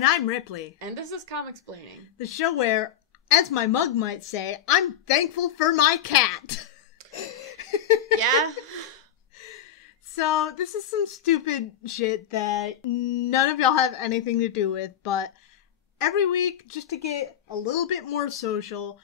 And I'm Ripley. And this is Comicsplaining. The show where, as my mug might say, I'm thankful for my cat. Yeah? So, this is some stupid shit that none of y'all have anything to do with, but every week, just to get a little bit more social,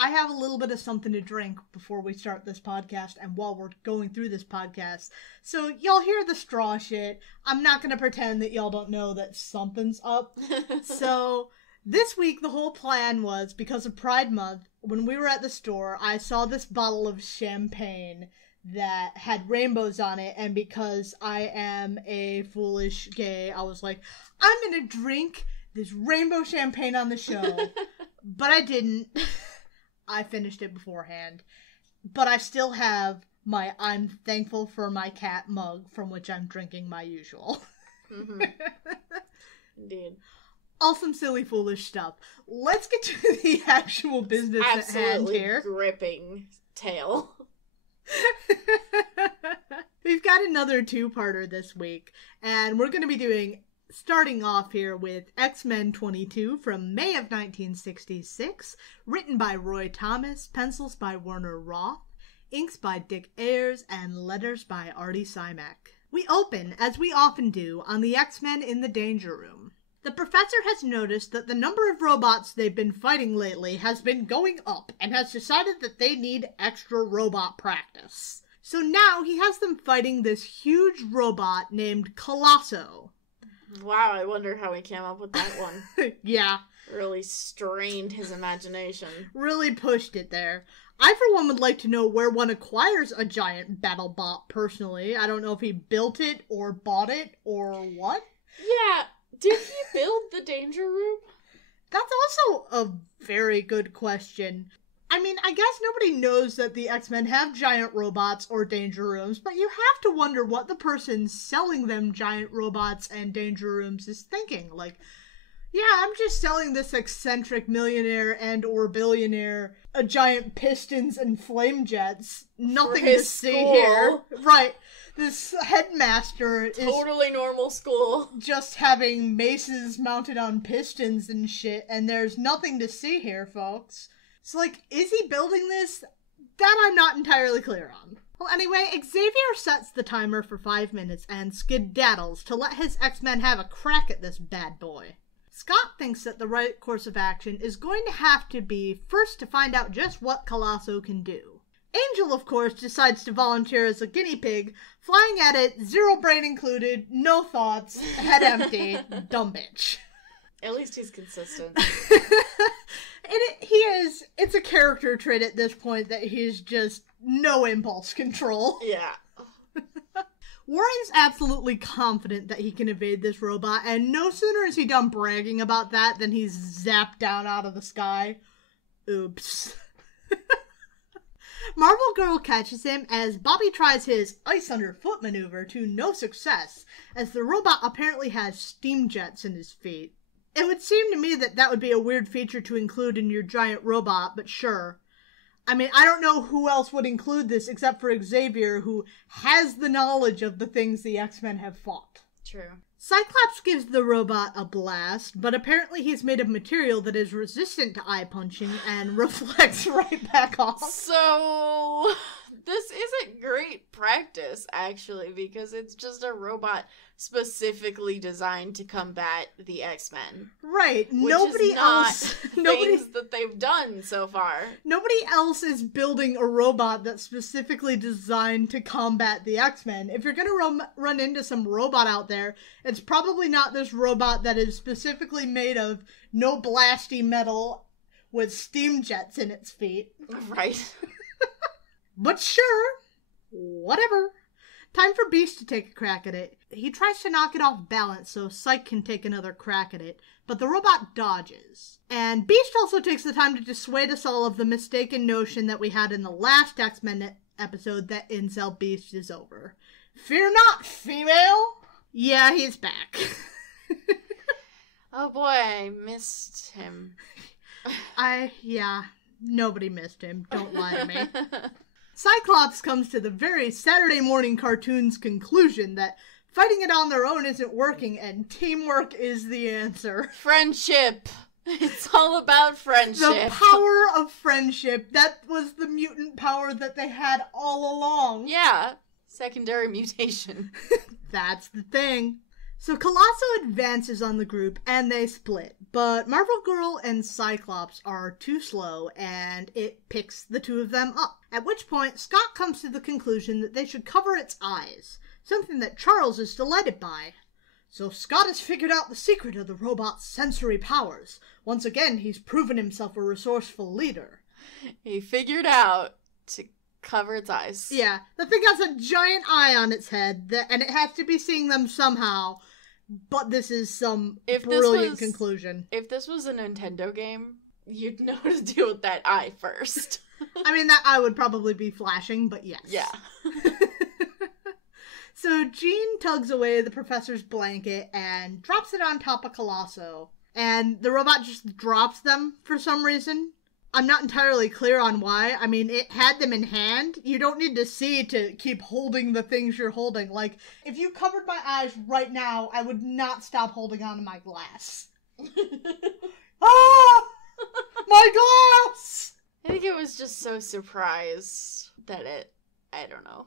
I have a little bit of something to drink before we start this podcast and while we're going through this podcast. So y'all hear the straw shit. I'm not going to pretend that y'all don't know that something's up. So this week the whole plan was, because of Pride Month, when we were at the store, I saw this bottle of champagne that had rainbows on it, and because I am a foolish gay, I was like, I'm going to drink this rainbow champagne on the show. But I didn't. I finished it beforehand. But I still have my I'm thankful for my cat mug from which I'm drinking my usual. Mm-hmm. Indeed. All some silly, foolish stuff. Let's get to the actual business at hand here. Gripping tale. We've got another two-parter this week, and we're going to be starting off here with X-Men 22 from May of 1966, written by Roy Thomas, pencils by Werner Roth, inks by Dick Ayers, and letters by Artie Simek. We open, as we often do, on the X-Men in the Danger Room. The professor has noticed that the number of robots they've been fighting lately has been going up, and has decided that they need extra robot practice. So now he has them fighting this huge robot named Colosso. Wow, I wonder how he came up with that one. Yeah. Really strained his imagination. Really pushed it there. I, for one, would like to know where one acquires a giant battle bot personally. I don't know if he built it, or bought it, or what. Yeah, did he build the Danger Room? That's also a very good question. I mean, I guess nobody knows that the X-Men have giant robots or danger rooms, but you have to wonder what the person selling them giant robots and danger rooms is thinking. Like, yeah, I'm just selling this eccentric millionaire and or billionaire a giant pistons and flame jets. Nothing to see here. Right. This headmaster is totally normal school. Just having maces mounted on pistons and shit, and there's nothing to see here, folks. So, like, is he building this? That I'm not entirely clear on. Well, anyway, Xavier sets the timer for 5 minutes and skedaddles to let his X-Men have a crack at this bad boy. Scott thinks that the right course of action is going to have to be first to find out just what Colosso can do. Angel, of course, decides to volunteer as a guinea pig, flying at it, zero brain included, no thoughts, head empty, dumb bitch. At least he's consistent. It's a character trait at this point that he's just no impulse control. Yeah. Warren's absolutely confident that he can evade this robot, and no sooner is he done bragging about that than he's zapped down out of the sky. Oops. Marvel Girl catches him as Bobby tries his ice underfoot maneuver to no success, as the robot apparently has steam jets in his feet. It would seem to me that that would be a weird feature to include in your giant robot, but sure. I mean, I don't know who else would include this except for Xavier, who has the knowledge of the things the X-Men have fought. True. Cyclops gives the robot a blast, but apparently he's made of material that is resistant to eye punching and reflects right back off. So, this isn't great practice, actually, because it's just a robot specifically designed to combat the X-Men. Right. Nobody else. Things that they've done so far. Nobody else is building a robot that's specifically designed to combat the X-Men. If you're gonna run into some robot out there, it's probably not this robot that is specifically made of no blasty metal with steam jets in its feet. Right. But sure. Whatever. Time for Beast to take a crack at it. He tries to knock it off balance so Psyche can take another crack at it, but the robot dodges. And Beast also takes the time to dissuade us all of the mistaken notion that we had in the last X-Men episode that Incel Beast is over. Fear not, female! Yeah, he's back. Oh boy, I missed him. Nobody missed him. Don't lie to me. Cyclops comes to the very Saturday morning cartoons conclusion that fighting it on their own isn't working, and teamwork is the answer. Friendship. It's all about friendship. The power of friendship. That was the mutant power that they had all along. Yeah. Secondary mutation. That's the thing. So Colosso advances on the group, and they split. But Marvel Girl and Cyclops are too slow, and it picks the two of them up. At which point, Scott comes to the conclusion that they should cover its eyes, something that Charles is delighted by. So Scott has figured out the secret of the robot's sensory powers. Once again, he's proven himself a resourceful leader. He figured out to cover its eyes. Yeah, the thing has a giant eye on its head, and it has to be seeing them somehow. But this is some brilliant conclusion. If this was a Nintendo game, you'd know how to deal with that eye first. I mean, that eye would probably be flashing, but yes. Yeah. So Jean tugs away the professor's blanket and drops it on top of Colosso. And the robot just drops them for some reason. I'm not entirely clear on why. I mean, it had them in hand. You don't need to see to keep holding the things you're holding. Like, if you covered my eyes right now, I would not stop holding onto my glass. Ah! My glass! I think it was just so surprised that I don't know.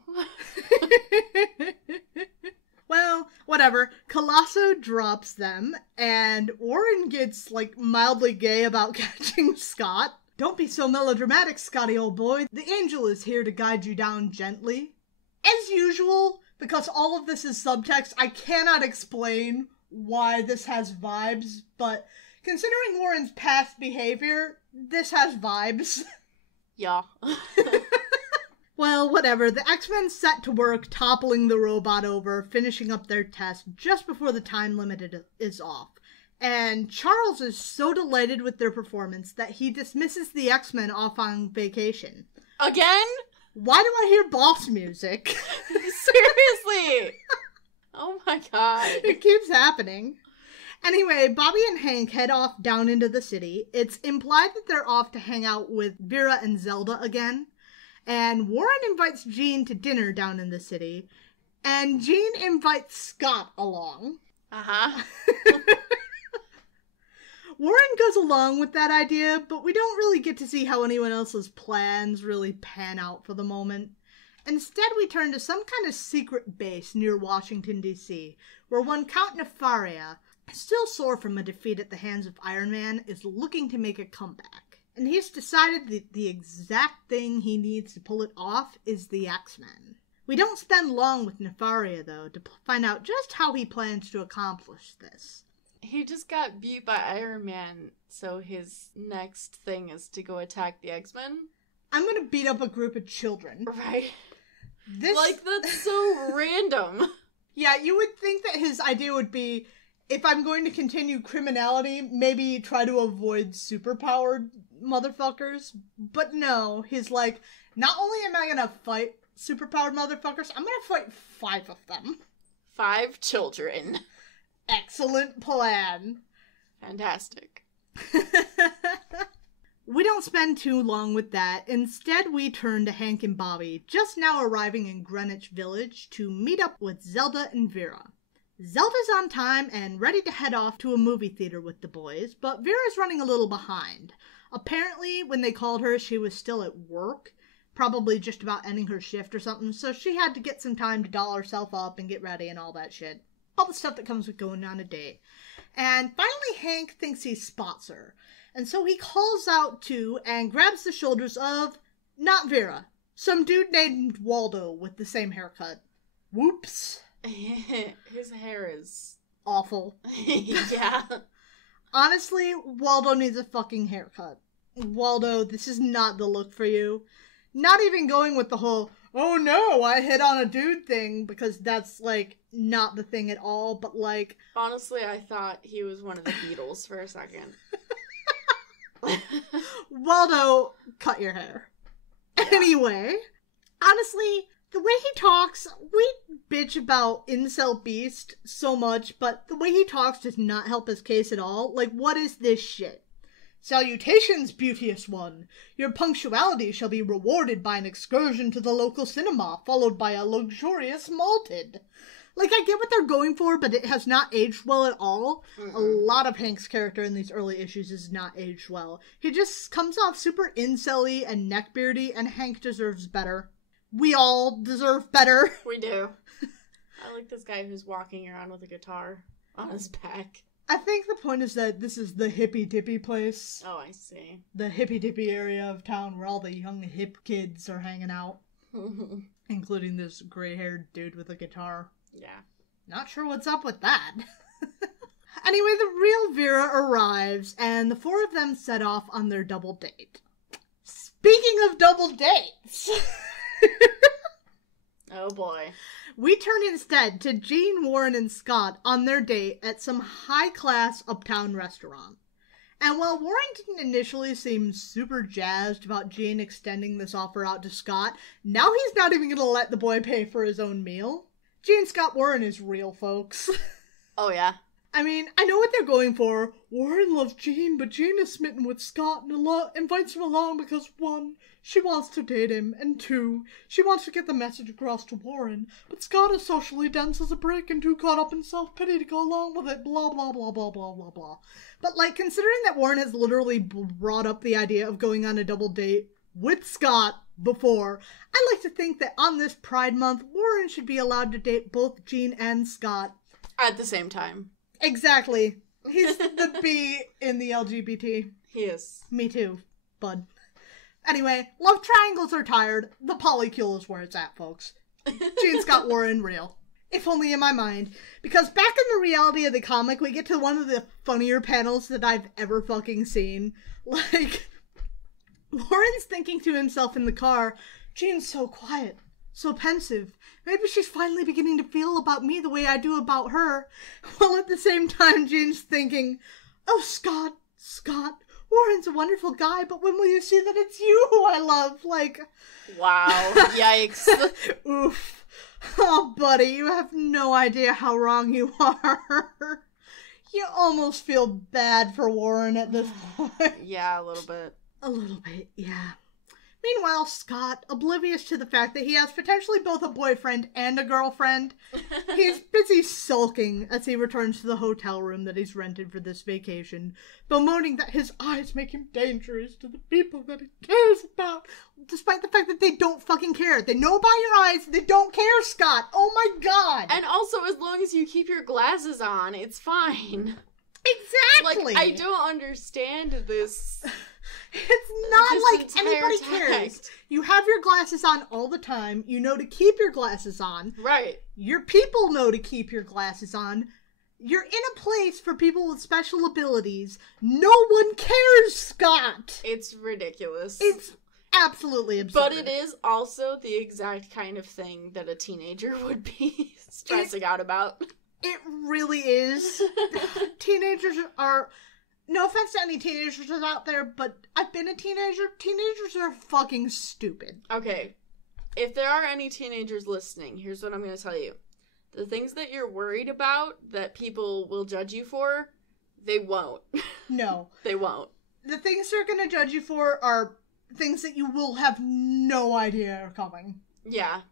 Well, whatever. Colosso drops them, and Warren gets, like, mildly gay about catching Scott. Don't be so melodramatic, Scotty, old boy. The angel is here to guide you down gently. As usual, because all of this is subtext, I cannot explain why this has vibes, but considering Warren's past behavior, this has vibes. Yeah. Well, whatever. The X-Men set to work toppling the robot over, finishing up their test just before the time limit is off. And Charles is so delighted with their performance that he dismisses the X-Men off on vacation. Again? Why do I hear boss music? Seriously! Oh my god. It keeps happening. Anyway, Bobby and Hank head off down into the city. It's implied that they're off to hang out with Vera and Zelda again. And Warren invites Jean to dinner down in the city. And Jean invites Scott along. Uh-huh. Warren goes along with that idea, but we don't really get to see how anyone else's plans really pan out for the moment. Instead, we turn to some kind of secret base near Washington, D.C., where one Count Nefaria, still sore from a defeat at the hands of Iron Man, is looking to make a comeback. And he's decided that the exact thing he needs to pull it off is the X-Men. We don't spend long with Nefaria, though, to find out just how he plans to accomplish this. He just got beat by Iron Man, so his next thing is to go attack the X-Men? I'm gonna beat up a group of children. Right. This... Like, that's so random. Yeah, you would think that his idea would be, if I'm going to continue criminality, maybe try to avoid superpowered motherfuckers. But no, he's like, not only am I gonna fight superpowered motherfuckers, I'm gonna fight 5 of them. 5 children. Excellent plan. Fantastic. We don't spend too long with that. Instead, we turn to Hank and Bobby, just now arriving in Greenwich Village to meet up with Zelda and Vera. Zelda's on time and ready to head off to a movie theater with the boys, but Vera's running a little behind. Apparently, when they called her, she was still at work, probably just about ending her shift or something, so she had to get some time to doll herself up and get ready and all that shit. All the stuff that comes with going on a date. And finally, Hank thinks he spots her. And so he calls out to and grabs the shoulders of, not Vera, some dude named Waldo with the same haircut. Whoops. His hair is awful. Yeah. Honestly, Waldo needs a fucking haircut. Waldo, this is not the look for you. Not even going with the whole, oh no, I hit on a dude thing, because that's, like, not the thing at all, but, like... Honestly, I thought he was one of the Beatles for a second. Waldo, cut your hair. Yeah. Anyway, honestly, the way he talks, we bitch about Incel Beast so much, but the way he talks does not help his case at all. Like, what is this shit? Salutations, beauteous one. Your punctuality shall be rewarded by an excursion to the local cinema, followed by a luxurious malted. Like, I get what they're going for, but it has not aged well at all. Mm-mm. A lot of Hank's character in these early issues is not aged well. He just comes off super incel-y and neckbeardy, and Hank deserves better. We all deserve better. We do. I like this guy who's walking around with a guitar on his back. I think the point is that this is the hippy-dippy place. Oh, I see. The hippy-dippy area of town where all the young hip kids are hanging out. Including this gray-haired dude with a guitar. Yeah. Not sure what's up with that. Anyway, the real Vera arrives, and the four of them set off on their double date. Speaking of double dates... Oh boy. We turn instead to Jean, Warren, and Scott on their date at some high-class uptown restaurant. And while Warren didn't initially seem super jazzed about Jean extending this offer out to Scott, now he's not even gonna let the boy pay for his own meal. Jean Scott Warren is real, folks. Oh yeah. I mean, I know what they're going for. Warren loves Jean, but Jean is smitten with Scott and invites him along because 1, she wants to date him, and 2, she wants to get the message across to Warren. But Scott is socially dense as a brick and too caught up in self-pity to go along with it, blah, blah, blah, blah, blah, blah, blah. But, like, considering that Warren has literally brought up the idea of going on a double date with Scott before, I like to think that on this Pride Month, Warren should be allowed to date both Jean and Scott. At the same time. Exactly. He's the B in the LGBT. He is. Me too, bud. Anyway, love triangles are tired. The polycule is where it's at, folks. Jean Scott Warren, real. If only in my mind. Because back in the reality of the comic, we get to one of the funnier panels that I've ever fucking seen. Like, Warren's thinking to himself in the car, Jean's so quiet, so pensive. Maybe she's finally beginning to feel about me the way I do about her. While at the same time, Jean's thinking, oh, Scott, Warren's a wonderful guy, but when will you see that it's you who I love? Like... Wow. Yikes. Oof. Oh, buddy, you have no idea how wrong you are. You almost feel bad for Warren at this point. Yeah, a little bit. A little bit, yeah. Meanwhile, Scott, oblivious to the fact that he has potentially both a boyfriend and a girlfriend, he's busy sulking as he returns to the hotel room that he's rented for this vacation, bemoaning that his eyes make him dangerous to the people that he cares about, despite the fact that they don't fucking care. They know about your eyes, they don't care, Scott! Oh my god! And also, as long as you keep your glasses on, it's fine. Exactly! Like, I don't understand this... It's not this like anybody text. cares. You have your glasses on all the time. You know to keep your glasses on. Right. Your people know to keep your glasses on. You're in a place for people with special abilities. No one cares, Scott! It's ridiculous. It's absolutely absurd. But it is also the exact kind of thing that a teenager would be stressing out about. It really is. Teenagers are... No offense to any teenagers out there, but I've been a teenager. Teenagers are fucking stupid. Okay. If there are any teenagers listening, here's what I'm going to tell you. The things that you're worried about that people will judge you for, they won't. No. They won't. The things they're going to judge you for are things that you will have no idea are coming. Yeah.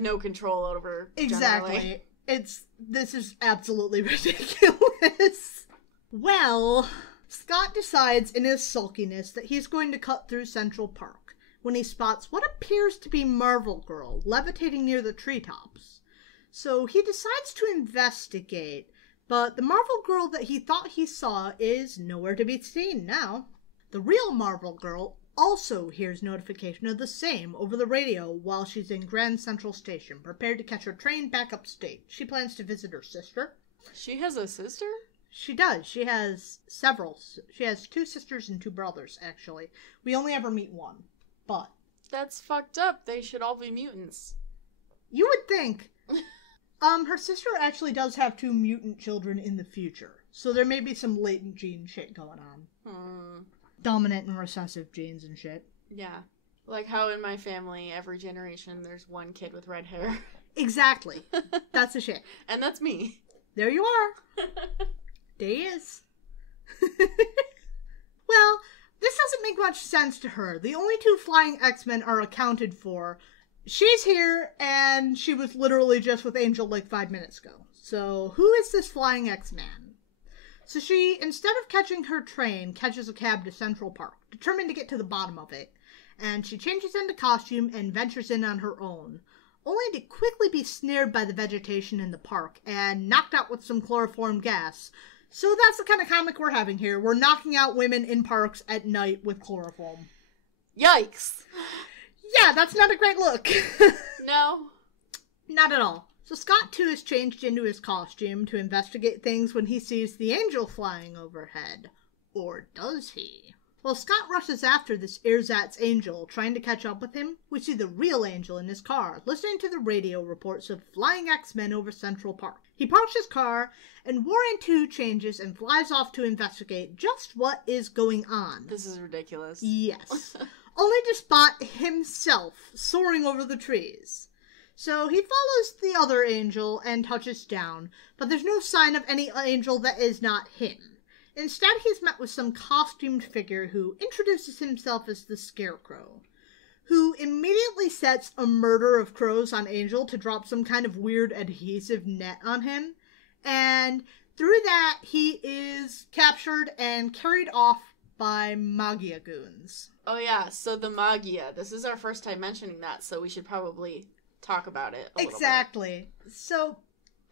No control over. Exactly. Generally. This is absolutely ridiculous. Well, Scott decides in his sulkiness that he's going to cut through Central Park when he spots what appears to be Marvel Girl levitating near the treetops. So he decides to investigate, but the Marvel Girl that he thought he saw is nowhere to be seen now. The real Marvel Girl also hears notification of the same over the radio while she's in Grand Central Station, prepared to catch her train back upstate. She plans to visit her sister. She has a sister? She does. She has several. She has 2 sisters and 2 brothers, actually. We only ever meet one, but... That's fucked up. They should all be mutants. You would think. Her sister actually does have 2 mutant children in the future, so there may be some latent gene shit going on. Dominant and recessive genes and shit. Yeah. Like how in my family, every generation, there's one kid with red hair. Exactly. That's the shit. And that's me. There you are. There he is. Well, this doesn't make much sense to her. The only 2 flying X-Men are accounted for, she's here, and she was literally just with Angel like 5 minutes ago. So who is this flying X-Man? So she, instead of catching her train, catches a cab to Central Park, determined to get to the bottom of it. And she changes into costume and ventures in on her own, only to quickly be snared by the vegetation in the park and knocked out with some chloroform gas. So that's the kind of comic we're having here. We're knocking out women in parks at night with chloroform. Yikes. Yeah, that's not a great look. No. Not at all. So Scott, too, is changed into his costume to investigate things when he sees the Angel flying overhead. Or does he? While Scott rushes after this ersatz Angel, trying to catch up with him, we see the real Angel in his car, listening to the radio reports of flying X-Men over Central Park. He parks his car, and Warren 2 changes and flies off to investigate just what is going on. This is ridiculous. Yes. Only to spot himself soaring over the trees. So he follows the other Angel and touches down, but there's no sign of any Angel that is not him. Instead, he's met with some costumed figure who introduces himself as the Scarecrow, who immediately sets a murder of crows on Angel to drop some kind of weird adhesive net on him, and through that, he is captured and carried off by Magia goons. Oh yeah, so the Magia. This is our first time mentioning that, so we should probably talk about it a little bit. Exactly. So,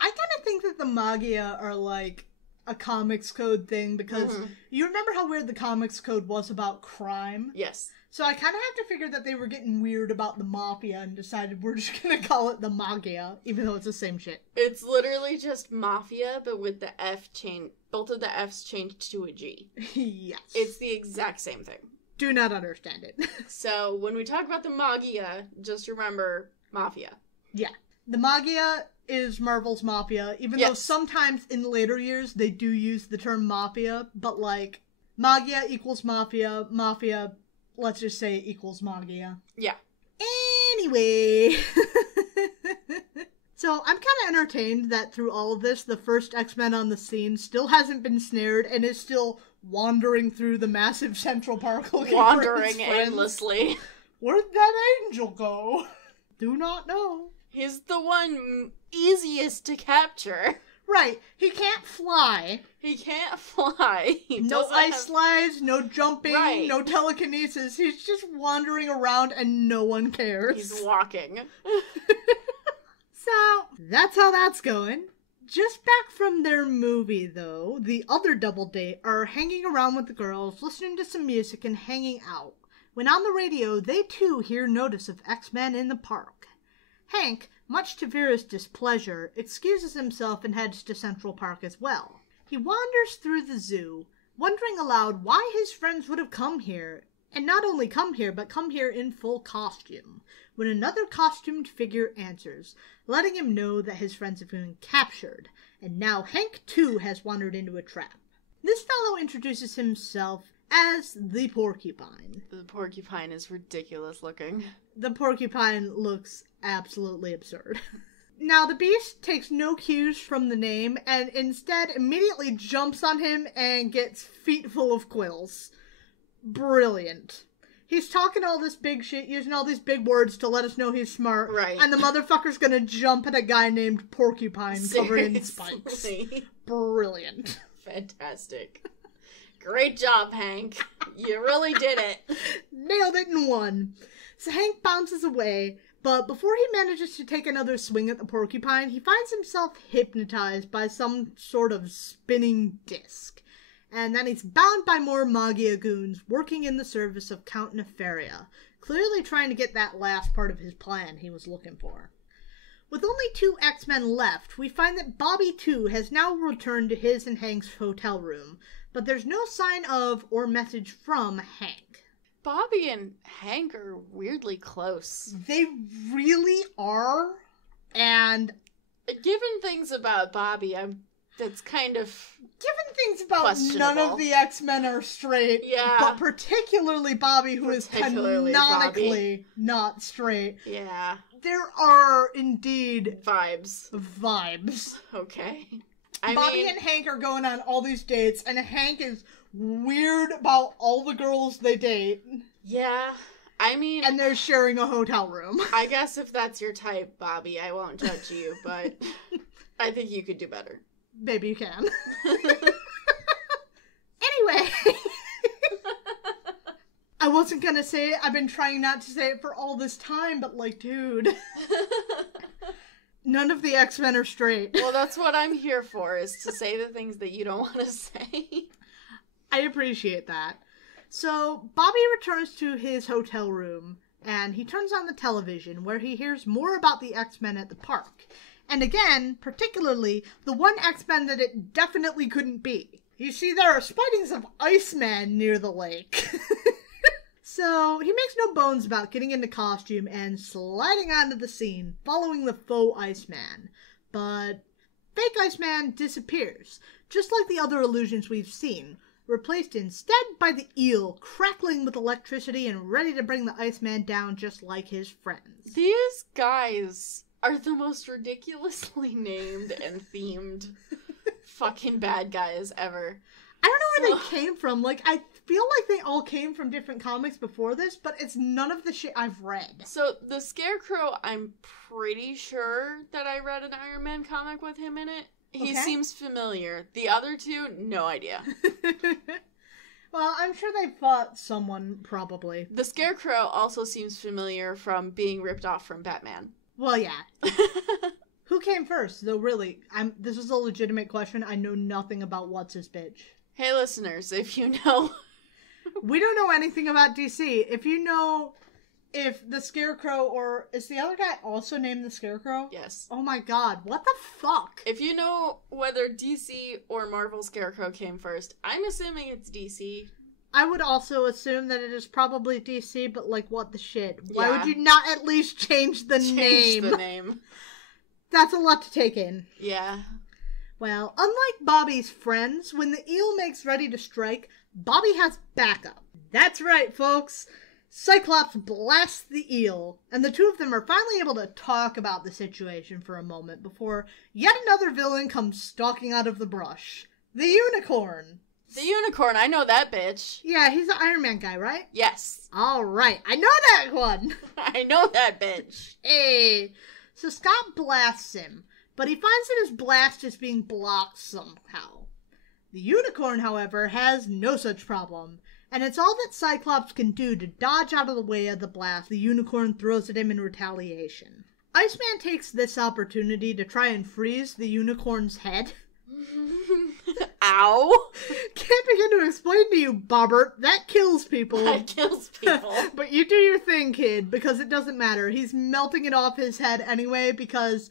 I kind of think that the Magia are like a comics code thing, because you remember how weird the comics code was about crime? Yes. So I kind of have to figure that they were getting weird about the Mafia and decided we're just going to call it the Magia, even though it's the same shit. It's literally just Mafia, but with the F change, both of the F's changed to a G. Yes. It's the exact same thing. Do not understand it. So when we talk about the Magia, just remember Mafia. Yeah. The Magia is Marvel's Mafia, even though sometimes in later years they do use the term Mafia, but like, Magia equals Mafia, Mafia, let's just say, equals Magia. Yeah. Anyway. So I'm kind of entertained that through all of this, the first X-Men on the scene still hasn't been snared and is still wandering through the massive Central Park looking for his friends. Aimlessly. Where'd that Angel go? Do not know. He's the one easiest to capture. Right. He can't fly. He can't fly. No ice slides, no jumping, no telekinesis. He's just wandering around and no one cares. He's walking. So, that's how that's going. Just back from their movie, though, the other double date are hanging around with the girls, listening to some music and hanging out, when on the radio, they too hear notice of X-Men in the park. Hank, much to Vera's displeasure, excuses himself and heads to Central Park as well. He wanders through the zoo, wondering aloud why his friends would have come here, and not only come here, but come here in full costume, when another costumed figure answers, letting him know that his friends have been captured, and now Hank too has wandered into a trap. This fellow introduces himself as the Porcupine. The Porcupine is ridiculous looking. The Porcupine looks absolutely absurd. Now, the Beast takes no cues from the name and instead immediately jumps on him and gets feet full of quills. Brilliant. He's talking all this big shit, using all these big words to let us know he's smart. Right. And the motherfucker's gonna jump at a guy named Porcupine covered in spikes. Brilliant. Fantastic. Great job, Hank. You really did it. Nailed it in one. So Hank bounces away, but before he manages to take another swing at the Porcupine, he finds himself hypnotized by some sort of spinning disc. And then he's bound by more Magia goons working in the service of Count Nefaria, clearly trying to get that last part of his plan he was looking for. With only 2 X-Men left, we find that Bobby, too, has now returned to his and Hank's hotel room, but there's no sign of or message from Hank. Bobby and Hank are weirdly close. They really are, and given things about Bobby, that's kind of given things about none of the X-Men are straight, but particularly Bobby, who is canonically not straight. Yeah. There are indeed vibes. Okay. Bobby and Hank are going on all these dates, and Hank is weird about all the girls they date. Yeah. I mean... And they're sharing a hotel room. I guess if that's your type, Bobby, I won't judge you, but I think you could do better. Maybe you can. Anyway. I wasn't gonna say it. I've been trying not to say it for all this time, but like, dude. None of the X-Men are straight. Well, that's what I'm here for, is to say the things that you don't want to say. I appreciate that. So, Bobby returns to his hotel room, and he turns on the television, where he hears more about the X-Men at the park. And again, particularly, the one X-Men that it definitely couldn't be. You see, there are sightings of Iceman near the lake. So, he makes no bones about getting into costume and sliding onto the scene, following the faux Iceman. But fake Iceman disappears, just like the other illusions we've seen, replaced instead by the eel, crackling with electricity and ready to bring the Iceman down just like his friends. These guys are the most ridiculously named and themed fucking bad guys ever. I don't know where they came from. Like, I feel like they all came from different comics before this, but it's none of the shit I've read. So, the Scarecrow, I'm pretty sure that I read an Iron Man comic with him in it. He seems familiar. The other two, no idea. Well, I'm sure they fought someone, probably. The Scarecrow also seems familiar from being ripped off from Batman. Well, yeah. Who came first, though, really? This is a legitimate question. I know nothing about What's-His-Bitch. Hey, listeners, if you know... We don't know anything about DC. If you know if the Scarecrow or... Is the other guy also named the Scarecrow? Yes. Oh my god, what the fuck? If you know whether DC or Marvel Scarecrow came first, I'm assuming it's DC. I would also assume that it is probably DC, but like, what the shit? Why Yeah. would you not at least change the name? Change the name. That's a lot to take in. Yeah. Well, unlike Bobby's friends, when the eel makes ready to strike, Bobby has backup. That's right, folks. Cyclops blasts the eel, and the two of them are finally able to talk about the situation for a moment before yet another villain comes stalking out of the brush. The Unicorn. The Unicorn, I know that bitch. Yeah, he's the Iron Man guy, right? Yes. Alright, I know that one! I know that bitch. Hey. So Scott blasts him, but he finds that his blast is being blocked somehow. The Unicorn, however, has no such problem, and it's all that Cyclops can do to dodge out of the way of the blast the Unicorn throws at him in retaliation. Iceman takes this opportunity to try and freeze the Unicorn's head. Ow! Can't begin to explain to you, Bobbert. That kills people. That kills people. But you do your thing, kid, because it doesn't matter. He's melting it off his head anyway, because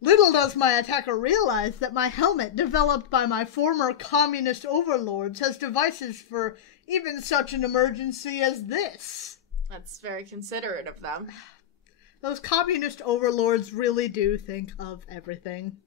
little does my attacker realize that my helmet, developed by my former communist overlords, has devices for even such an emergency as this. That's very considerate of them. Those communist overlords really do think of everything.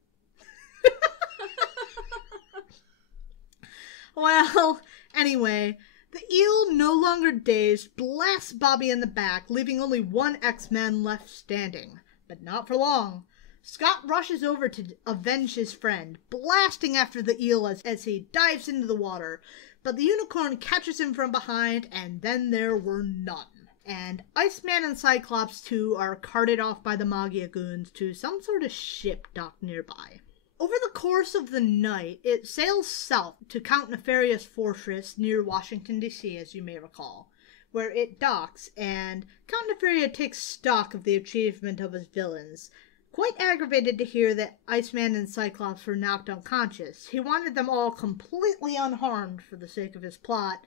Well, anyway, the eel, no longer dazed, blasts Bobby in the back, leaving only one X-Men left standing. But not for long. Scott rushes over to avenge his friend, blasting after the eel as he dives into the water. But the Unicorn catches him from behind, and then there were none. And Iceman and Cyclops, too, are carted off by the Magia goons to some sort of ship docked nearby. Over the course of the night, it sails south to Count Nefaria's fortress near Washington, D.C., as you may recall, where it docks, and Count Nefaria takes stock of the achievement of his villains. Quite aggravated to hear that Iceman and Cyclops were knocked unconscious, he wanted them all completely unharmed for the sake of his plot.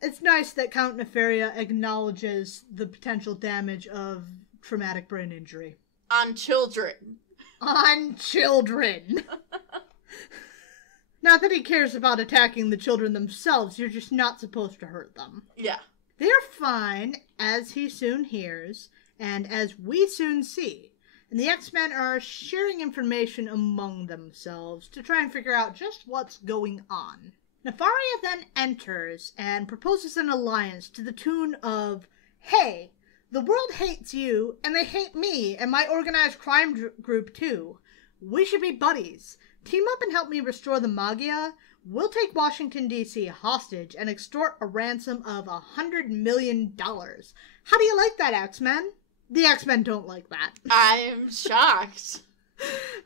It's nice that Count Nefaria acknowledges the potential damage of traumatic brain injury. On children. On children! Not that he cares about attacking the children themselves, you're just not supposed to hurt them. Yeah. They're fine, as he soon hears, and as we soon see. And the X-Men are sharing information among themselves to try and figure out just what's going on. Nefaria then enters and proposes an alliance to the tune of, "Hey, the world hates you, and they hate me, and my organized crime group too. We should be buddies. Team up and help me restore the Magia. we'll take Washington, D.C. hostage and extort a ransom of $100 million. How do you like that, X-Men? The X-Men don't like that. I'm shocked.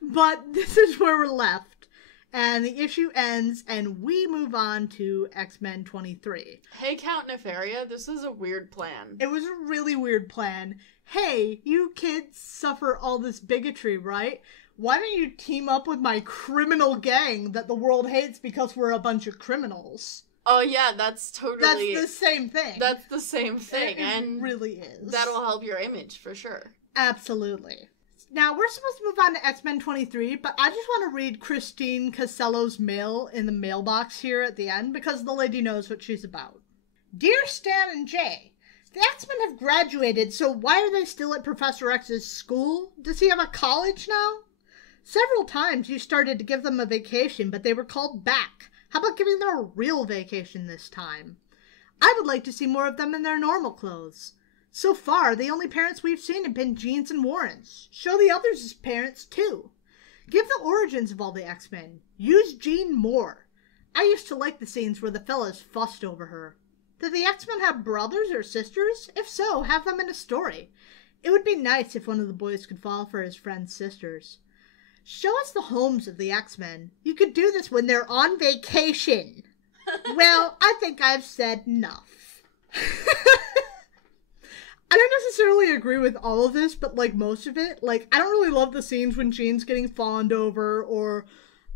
But this is where we're left. And the issue ends, and we move on to X-Men 23. Hey, Count Nefaria, this is a weird plan. It was a really weird plan. Hey, you kids suffer all this bigotry, right? Why don't you team up with my criminal gang that the world hates because we're a bunch of criminals? Oh, yeah, that's totally... That's the same thing. That's the same thing. It really is. That'll help your image, for sure. Absolutely. Now, we're supposed to move on to X-Men 23, but I just want to read Christine Casello's mail in the mailbox here at the end, because the lady knows what she's about. Dear Stan and Jay, the X-Men have graduated, so why are they still at Professor X's school? Does he have a college now? Several times you started to give them a vacation, but they were called back. How about giving them a real vacation this time? I would like to see more of them in their normal clothes. So far, the only parents we've seen have been Jean's and Warren's. Show the others as parents, too. Give the origins of all the X-Men. Use Jean more. I used to like the scenes where the fellas fussed over her. Do the X-Men have brothers or sisters? If so, have them in a story. It would be nice if one of the boys could fall for his friend's sisters. Show us the homes of the X-Men. You could do this when they're on vacation. Well, I think I've said enough. I don't necessarily agree with all of this, but, like, most of it. Like, I don't really love the scenes when Jean's getting fawned over, or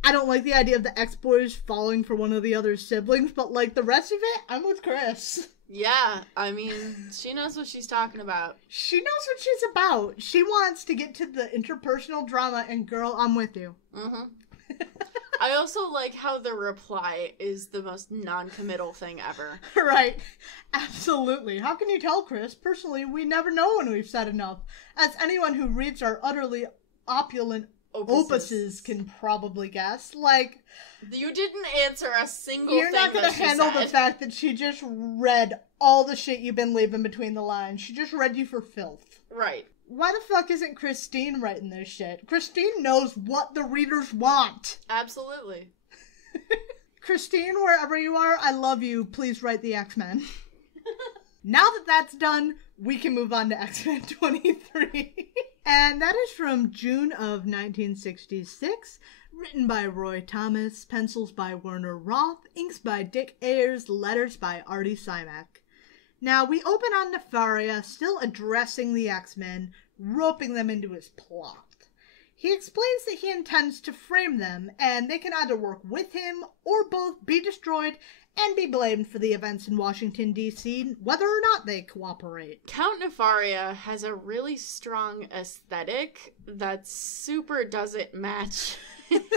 I don't like the idea of the X-Boys falling for one of the other siblings, but, like, the rest of it, I'm with Chris. Yeah, I mean, she knows what she's talking about. She knows what she's about. She wants to get to the interpersonal drama, and girl, I'm with you. Mm-hmm. I also like how the reply is the most non-committal thing ever. Right. Absolutely. How can you tell, Chris? Personally, we never know when we've said enough. As anyone who reads our utterly opulent opuses can probably guess. Like, you didn't answer a single you're thing not going to handle said. the fact that she just read all the shit you've been leaving between the lines. She just read you for filth. Right. Why the fuck isn't Christine writing this shit? Christine knows what the readers want. Absolutely. Christine, wherever you are, I love you. Please write the X-Men. Now that that's done, we can move on to X-Men 23. And that is from June of 1966. Written by Roy Thomas, pencils by Werner Roth, inks by Dick Ayers, letters by Artie Simek. Now, we open on Nefaria, still addressing the X-Men, roping them into his plot. He explains that he intends to frame them, and they can either work with him, or both be destroyed and be blamed for the events in Washington, D.C., whether or not they cooperate. Count Nefaria has a really strong aesthetic that super doesn't match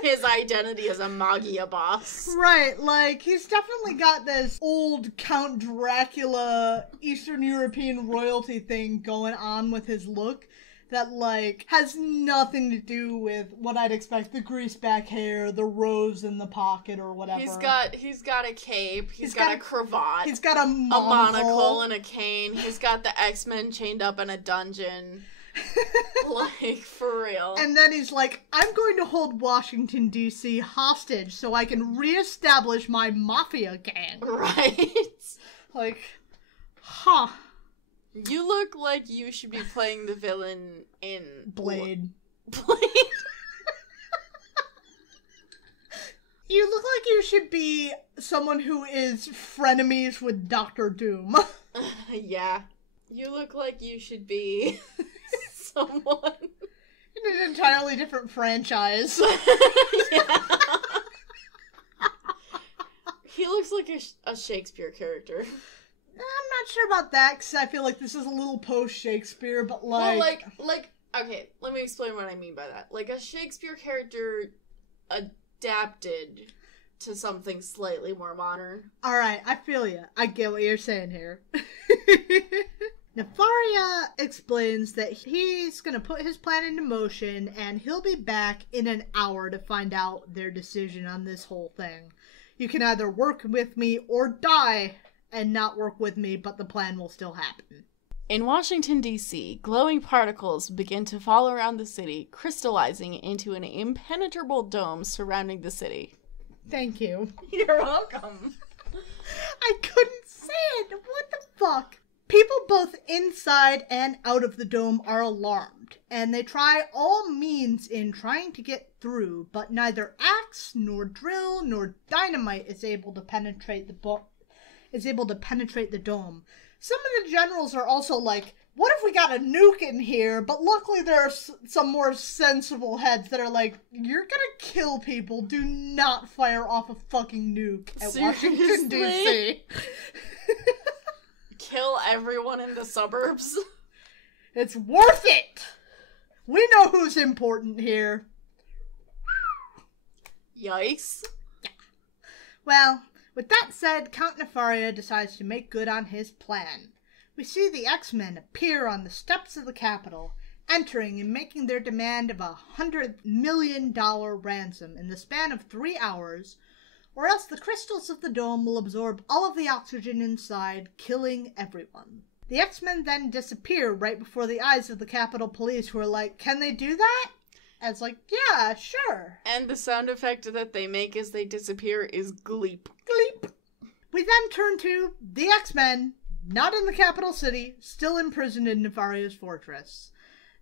his identity as a Magia boss. Right, like, he's definitely got this old Count Dracula, Eastern European royalty thing going on with his look that, like, has nothing to do with what I'd expect, the grease back hair, the rose in the pocket, or whatever. He's got a cape, he's got a cravat, he's got a monocle and a cane, he's got the X-Men chained up in a dungeon. Like, for real. And then he's like, I'm going to hold Washington, D.C. hostage so I can reestablish my mafia gang. Right? Like, huh. You look like you should be playing the villain in... Blade. Blade? You look like you should be someone who is frenemies with Dr. Doom. Yeah. You look like you should be... someone in an entirely different franchise. Yeah. He looks like a Shakespeare character. I'm not sure about that, because I feel like this is a little post-Shakespeare, but like... Well, like, okay, let me explain what I mean by that. Like, a Shakespeare character adapted to something slightly more modern. Alright, I feel you. I get what you're saying here. Nefaria explains that he's going to put his plan into motion, and he'll be back in an hour to find out their decision on this whole thing. You can either work with me or die and not work with me, but the plan will still happen. In Washington, D.C., glowing particles begin to fall around the city, crystallizing into an impenetrable dome surrounding the city. Thank you. You're welcome. I couldn't say it. What the fuck? People both inside and out of the dome are alarmed, and they try all means in trying to get through, but neither axe, nor drill, nor dynamite is able to penetrate the dome. Some of the generals are also like, what if we got a nuke in here? But luckily there are some more sensible heads that are like, you're gonna kill people. Do not fire off a fucking nuke at Washington, D.C. Kill everyone in the suburbs. It's worth it! We know who's important here. Yikes. Well, with that said, Count Nefaria decides to make good on his plan. We see the X-Men appear on the steps of the Capitol, entering and making their demand of $100 million ransom in the span of 3 hours, or else the crystals of the dome will absorb all of the oxygen inside, killing everyone. The X-Men then disappear right before the eyes of the Capitol Police, who are like, can they do that? And it's like, yeah, sure. And the sound effect that they make as they disappear is gleep. Gleep. We then turn to the X-Men, not in the capital city, still imprisoned in Nefaria's fortress.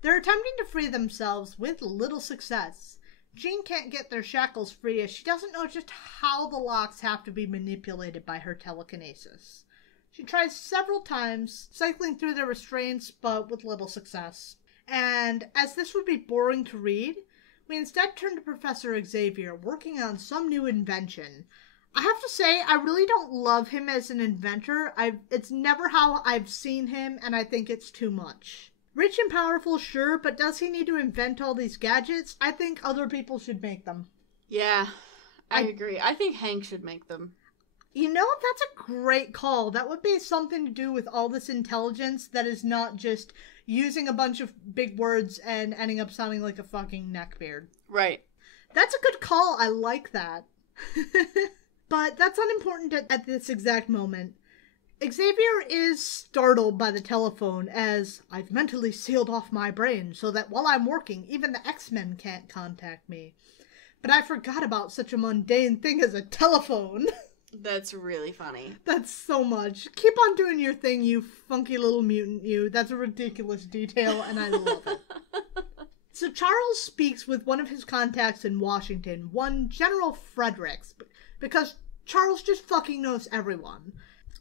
They're attempting to free themselves with little success. Jean can't get their shackles free as she doesn't know just how the locks have to be manipulated by her telekinesis. She tries several times, cycling through their restraints, but with little success. And as this would be boring to read, we instead turn to Professor Xavier working on some new invention. I have to say, I really don't love him as an inventor. It's never how I've seen him, and I think it's too much. Rich and powerful, sure, but does he need to invent all these gadgets? I think other people should make them. Yeah, I agree. I think Hank should make them. You know, that's a great call. That would be something to do with all this intelligence that is not just using a bunch of big words and ending up sounding like a fucking neckbeard. Right. That's a good call. I like that. But that's unimportant at this exact moment. Xavier is startled by the telephone as I've mentally sealed off my brain so that while I'm working, even the X-Men can't contact me. But I forgot about such a mundane thing as a telephone. That's really funny. That's so much. Keep on doing your thing, you funky little mutant you. That's a ridiculous detail, and I love it. So Charles speaks with one of his contacts in Washington, one General Fredericks, because Charles just fucking knows everyone.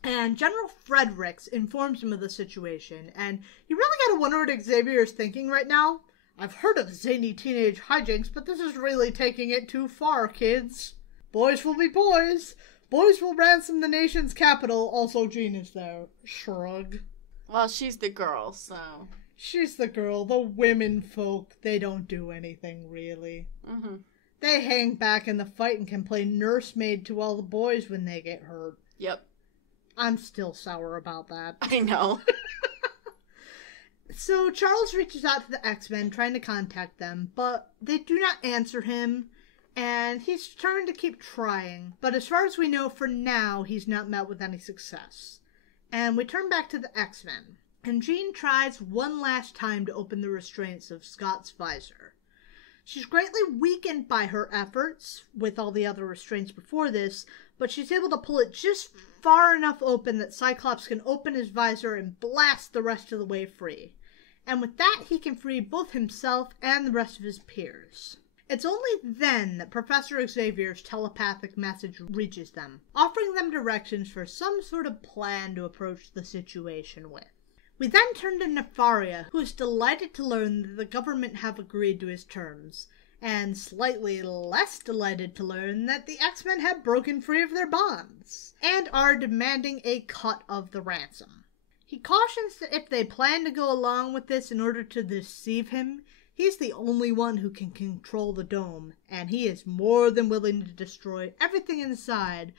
And General Fredericks informs him of the situation, and you really gotta wonder what Xavier is thinking right now. I've heard of zany teenage hijinks, but this is really taking it too far, kids. Boys will be boys. Boys will ransom the nation's capital. Also, Jean is there. Shrug. Well, she's the girl, so... She's the girl. The women folk, they don't do anything, really. Mm-hmm. They hang back in the fight and can play nursemaid to all the boys when they get hurt. Yep. I'm still sour about that. I know. So Charles reaches out to the X-Men trying to contact them, but they do not answer him, and he's determined to keep trying. But as far as we know for now, he's not met with any success. And we turn back to the X-Men, and Jean tries one last time to open the restraints of Scott's visor. She's greatly weakened by her efforts with all the other restraints before this, but she's able to pull it just far enough open that Cyclops can open his visor and blast the rest of the way free. And with that, he can free both himself and the rest of his peers. It's only then that Professor Xavier's telepathic message reaches them, offering them directions for some sort of plan to approach the situation with. We then turn to Nefaria, who is delighted to learn that the government have agreed to his terms, and slightly less delighted to learn that the X-Men have broken free of their bonds, and are demanding a cut of the ransom. He cautions that if they plan to go along with this in order to deceive him, he's the only one who can control the dome, and he is more than willing to destroy everything inside,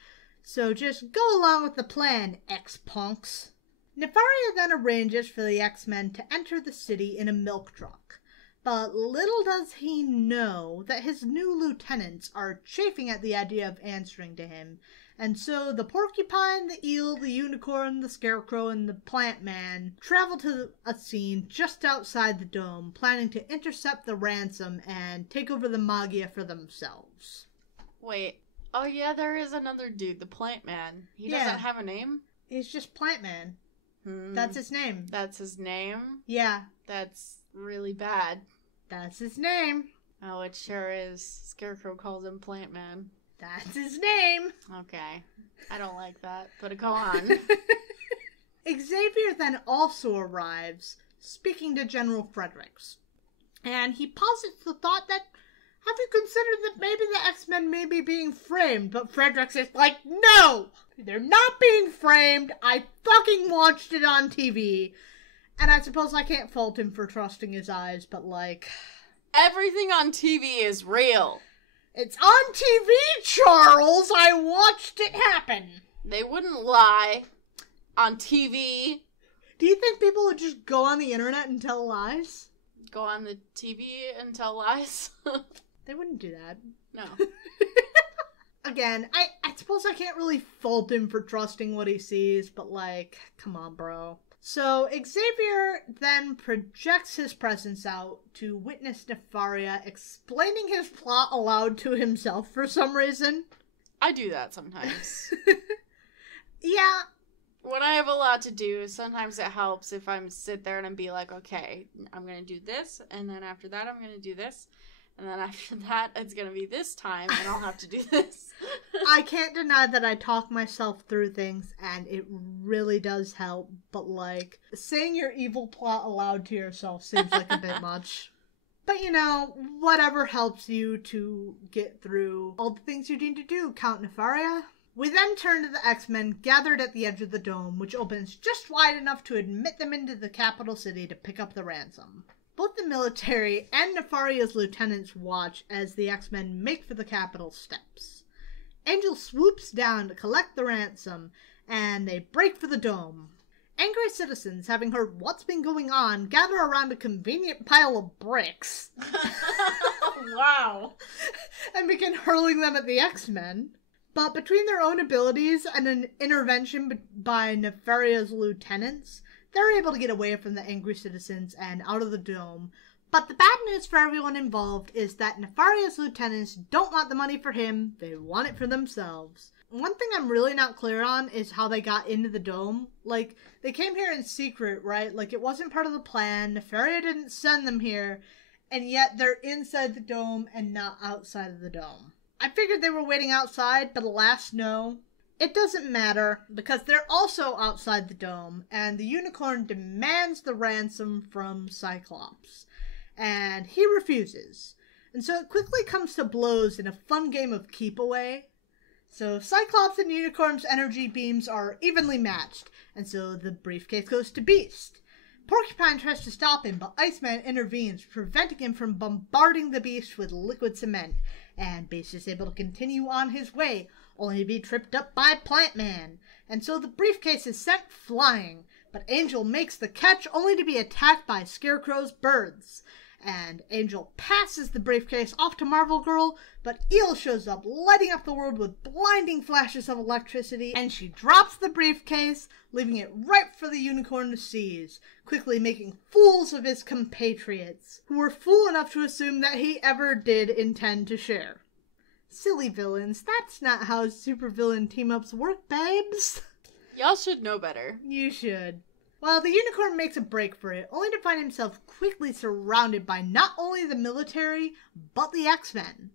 so just go along with the plan, X-punks. Nefaria then arranges for the X-Men to enter the city in a milk truck, but little does he know that his new lieutenants are chafing at the idea of answering to him, and so the porcupine, the eel, the unicorn, the scarecrow, and the plant man travel to a scene just outside the dome, planning to intercept the ransom and take over the Magia for themselves. Wait, Oh yeah, there is another dude, the Plant Man. He doesn't have a name? He's just Plant Man. That's his name. That's his name? Yeah. That's really bad. That's his name. Oh, it sure is. Scarecrow calls him Plant Man. That's his name. Okay. I don't like that, but go on. Xavier then also arrives, speaking to General Fredericks. And he posits the thought that, have you considered that maybe the X-Men may be being framed? But Fredericks is like, no! They're not being framed. I fucking watched it on TV. And I suppose I can't fault him for trusting his eyes, but like... Everything on TV is real. It's on TV, Charles! I watched it happen! They wouldn't lie. On TV. Do you think people would just go on the internet and tell lies? Go on the TV and tell lies? They wouldn't do that. No. Again, I suppose I can't really fault him for trusting what he sees, but like, come on, bro. So Xavier then projects his presence out to witness Nefaria explaining his plot aloud to himself for some reason. I do that sometimes. Yeah. When I have a lot to do, sometimes it helps if I'm sit there and be like, okay, I'm going to do this, and then after that I'm going to do this, and then after that it's going to be this time, and I'll have to do this. I can't deny that I talk myself through things, and it really does help, but like, saying your evil plot aloud to yourself seems like a bit much. But you know, whatever helps you to get through all the things you need to do, Count Nefaria. We then turn to the X-Men gathered at the edge of the dome, which opens just wide enough to admit them into the capital city to pick up the ransom. Both the military and Nefaria's lieutenants watch as the X-Men make for the Capitol steps. Angel swoops down to collect the ransom, and they break for the dome. Angry citizens, having heard what's been going on, gather around a convenient pile of bricks. Wow. And begin hurling them at the X-Men. But between their own abilities and an intervention by Nefaria's lieutenants, they're able to get away from the angry citizens and out of the dome. But the bad news for everyone involved is that Nefaria's lieutenants don't want the money for him, they want it for themselves. One thing I'm really not clear on is how they got into the dome. Like, they came here in secret, right? Like, it wasn't part of the plan, Nefaria didn't send them here, and yet they're inside the dome and not outside of the dome. I figured they were waiting outside, but alas, no. It doesn't matter, because they're also outside the dome, and the unicorn demands the ransom from Cyclops. And he refuses. And so it quickly comes to blows in a fun game of keep away. So Cyclops and Unicorn's energy beams are evenly matched, and so the briefcase goes to Beast. Porcupine tries to stop him, but Iceman intervenes, preventing him from bombarding the Beast with liquid cement, and Beast is able to continue on his way, only to be tripped up by Plant Man. And so the briefcase is sent flying, but Angel makes the catch only to be attacked by Scarecrow's birds. And Angel passes the briefcase off to Marvel Girl, but Eel shows up, lighting up the world with blinding flashes of electricity, and she drops the briefcase, leaving it ripe for the unicorn to seize, quickly making fools of his compatriots, who were fool enough to assume that he ever did intend to share. Silly villains, that's not how supervillain team-ups work, babes. Y'all should know better. You should. Well, the unicorn makes a break for it, only to find himself quickly surrounded by not only the military, but the X-Men.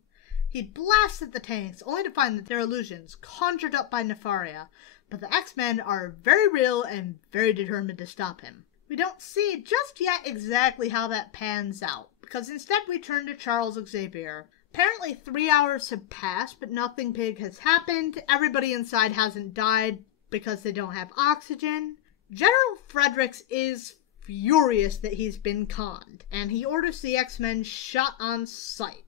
He blasts at the tanks, only to find that they're illusions conjured up by Nefaria, but the X-Men are very real and very determined to stop him. We don't see just yet exactly how that pans out, because instead we turn to Charles Xavier. Apparently 3 hours have passed, but nothing big has happened. Everybody inside hasn't died because they don't have oxygen. General Fredericks is furious that he's been conned, and he orders the X-Men shot on sight.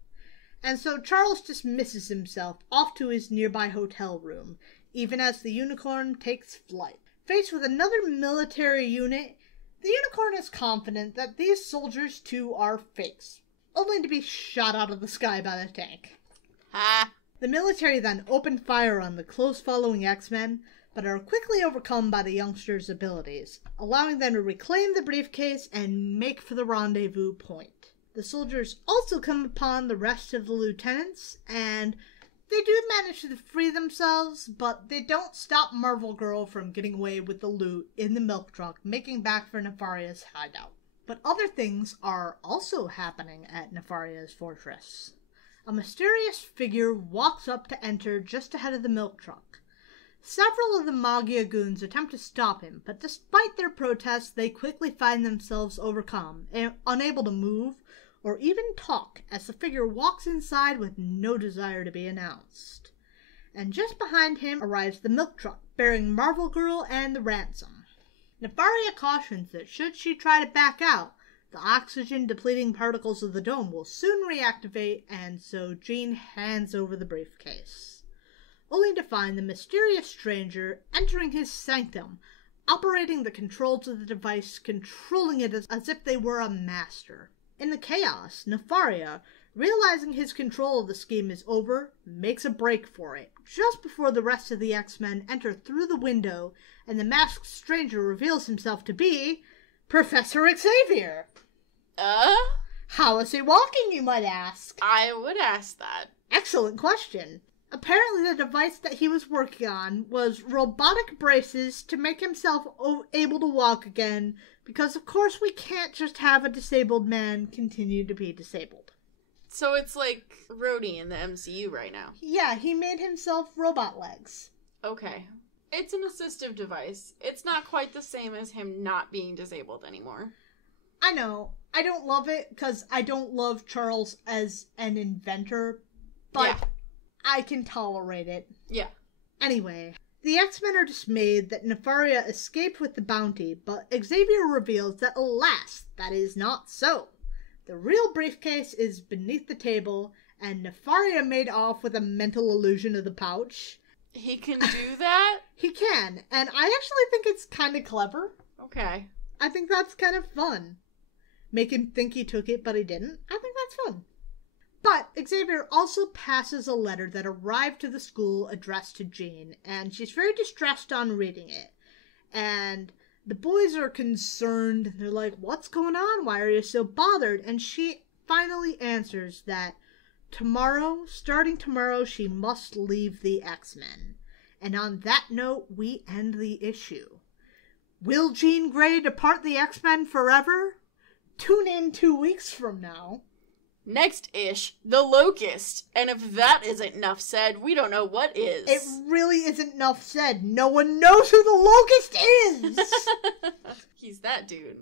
And so Charles dismisses himself off to his nearby hotel room, even as the unicorn takes flight. Faced with another military unit, the unicorn is confident that these soldiers too are fakes, only to be shot out of the sky by the tank. Ha! The military then open fire on the close-following X-Men, but are quickly overcome by the youngsters' abilities, allowing them to reclaim the briefcase and make for the rendezvous point. The soldiers also come upon the rest of the lieutenants, and They do manage to free themselves, but they don't stop Marvel Girl from getting away with the loot in the milk truck, making back for Nefaria's hideout. But other things are also happening at Nefaria's fortress. A mysterious figure walks up to enter just ahead of the milk truck. Several of the Magia goons attempt to stop him, but despite their protests, they quickly find themselves overcome, and unable to move or even talk, as the figure walks inside with no desire to be announced. And just behind him arrives the milk truck, bearing Marvel Girl and the ransom. Nefaria cautions that should she try to back out, the oxygen-depleting particles of the dome will soon reactivate, and so Jean hands over the briefcase, only to find the mysterious stranger entering his sanctum, operating the controls of the device, controlling it as if they were a master. In the chaos, Nefaria, realizing his control of the scheme is over, makes a break for it, just before the rest of the X-Men enter through the window and the masked stranger reveals himself to be Professor Xavier. How is he walking, you might ask? I would ask that. Excellent question. Apparently the device that he was working on was robotic braces to make himself able to walk again, because of course we can't just have a disabled man continue to be disabled. So it's like Rhodey in the MCU right now. Yeah, he made himself robot legs. Okay. It's an assistive device. It's not quite the same as him not being disabled anymore. I know. I don't love it because I don't love Charles as an inventor, but yeah. I can tolerate it. Yeah. Anyway, the X-Men are dismayed that Nefaria escaped with the bounty, but Xavier reveals that, alas, that is not so. The real briefcase is beneath the table, and Nefaria made off with a mental illusion of the pouch. He can do that? He can, and I actually think it's kind of clever. Okay. I think that's kind of fun. Make him think he took it, but he didn't. I think that's fun. But Xavier also passes a letter that arrived to the school addressed to Jean, and she's very distressed on reading it. And the boys are concerned. They're like, what's going on? Why are you so bothered? And she finally answers that starting tomorrow, she must leave the X-Men. And on that note, we end the issue. Will Jean Grey depart the X-Men forever? Tune in 2 weeks from now. Next ish, the Locust. And if that isn't enough said, we don't know what is. It really isn't enough said. No one knows who the Locust is! He's that dude.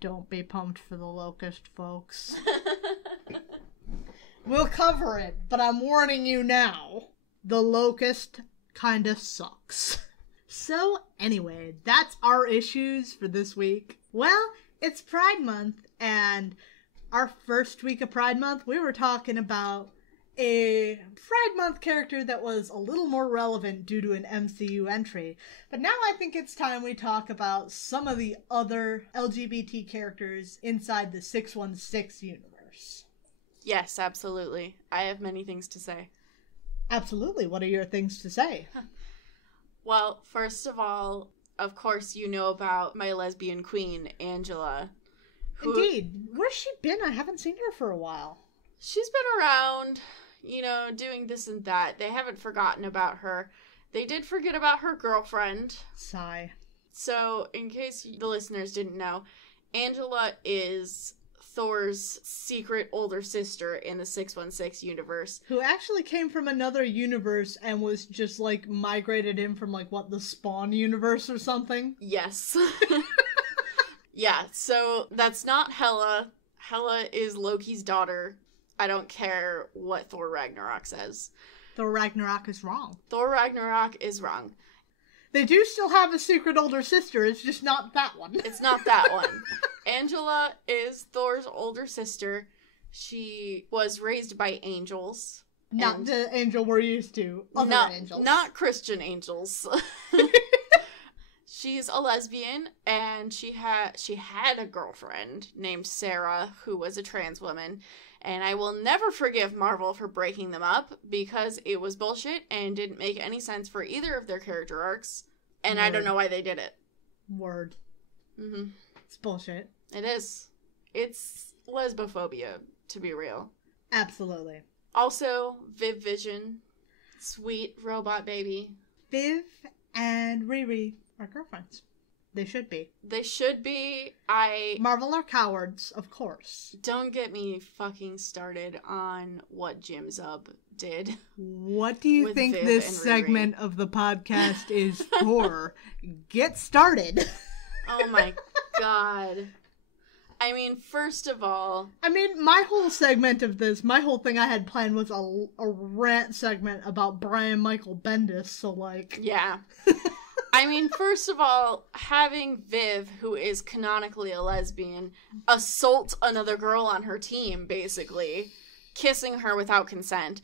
Don't be pumped for the Locust, folks. We'll cover it, but I'm warning you now. The Locust kinda sucks. So, anyway, that's our issues for this week. Well, it's Pride Month, and our first week of Pride Month, we were talking about a Pride Month character that was a little more relevant due to an MCU entry. But now I think it's time we talk about some of the other LGBT characters inside the 616 universe. Yes, absolutely. I have many things to say. Absolutely. What are your things to say? Well, first of all, of course you know about my lesbian queen, Angela. Indeed. Where's she been? I haven't seen her for a while. She's been around, doing this and that. They haven't forgotten about her. They did forget about her girlfriend. Sigh. So, in case the listeners didn't know, Angela is Thor's secret older sister in the 616 universe. Who actually came from another universe and was just, migrated in from, the Spawn universe or something? Yes. Yeah, so that's not Hela. Hela is Loki's daughter. I don't care what Thor Ragnarok says. Thor Ragnarok is wrong. Thor Ragnarok is wrong. They do still have a secret older sister, it's just not that one. It's not that one. Angela is Thor's older sister. She was raised by angels. Not the angel we're used to. Other angels. Not Christian angels. She's a lesbian, and she had a girlfriend named Sarah, who was a trans woman, and I will never forgive Marvel for breaking them up, because it was bullshit and didn't make any sense for either of their character arcs, and Word. I don't know why they did it. Word. Mm-hmm. It's bullshit. It is. It's lesbophobia, to be real. Absolutely. Also, Viv Vision. Sweet robot baby. Viv and Riri are girlfriends. They should be. They should be. Marvel are cowards, of course. Don't get me fucking started on what Jim Zub did. What do you think Viv this and segment of the podcast is for? Get started. Oh my god. I mean, first of all... my whole segment of this, my whole thing I had planned was a rant segment about Brian Michael Bendis, so like... Yeah. I mean, first of all, having Viv, who is canonically a lesbian, assault another girl on her team, basically, kissing her without consent,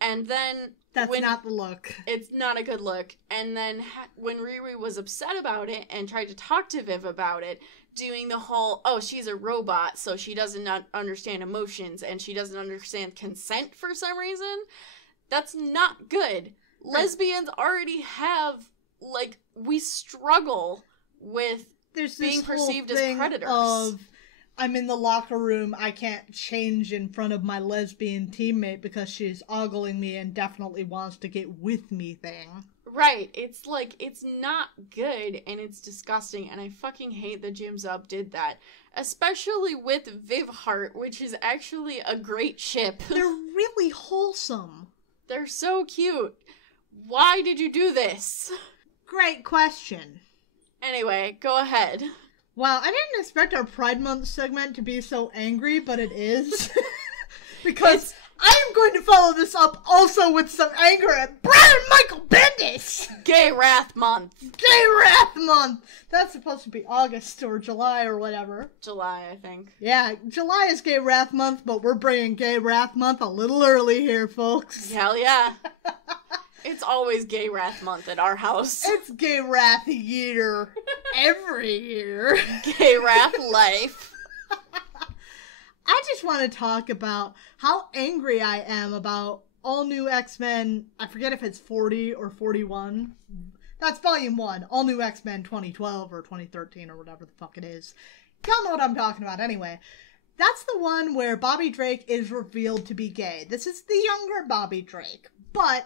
and then... That's not the look. It's not a good look. And then when Riri was upset about it and tried to talk to Viv about it, doing the whole, oh, she's a robot, so she doesn't understand emotions, and she doesn't understand consent for some reason, that's not good. Right. Lesbians already have, like, we struggle with being perceived as predators. I'm in the locker room, I can't change in front of my lesbian teammate because she's ogling me and definitely wants to get with me thing. Right, it's like, it's not good, and it's disgusting, and I fucking hate that Jim Zub did that. Especially with Viv Heart, which is actually a great ship. They're really wholesome. They're so cute. Why did you do this? Great question. Anyway, go ahead. Wow, I didn't expect our Pride Month segment to be so angry, but it is. Because I am going to follow this up also with some anger at Brian Michael Bendis! Gay Wrath Month. Gay Wrath Month! That's supposed to be August or July or whatever. July, I think. Yeah, July is Gay Wrath Month, but we're bringing Gay Wrath Month a little early here, folks. Hell yeah. It's always Gay Wrath Month at our house. It's Gay Wrath year. Every year. Gay Wrath life. I just want to talk about how angry I am about All New X-Men. I forget if it's 40 or 41. That's Volume 1. All New X-Men 2012 or 2013 or whatever the fuck it is. Y'all know what I'm talking about anyway. That's the one where Bobby Drake is revealed to be gay. This is the younger Bobby Drake. But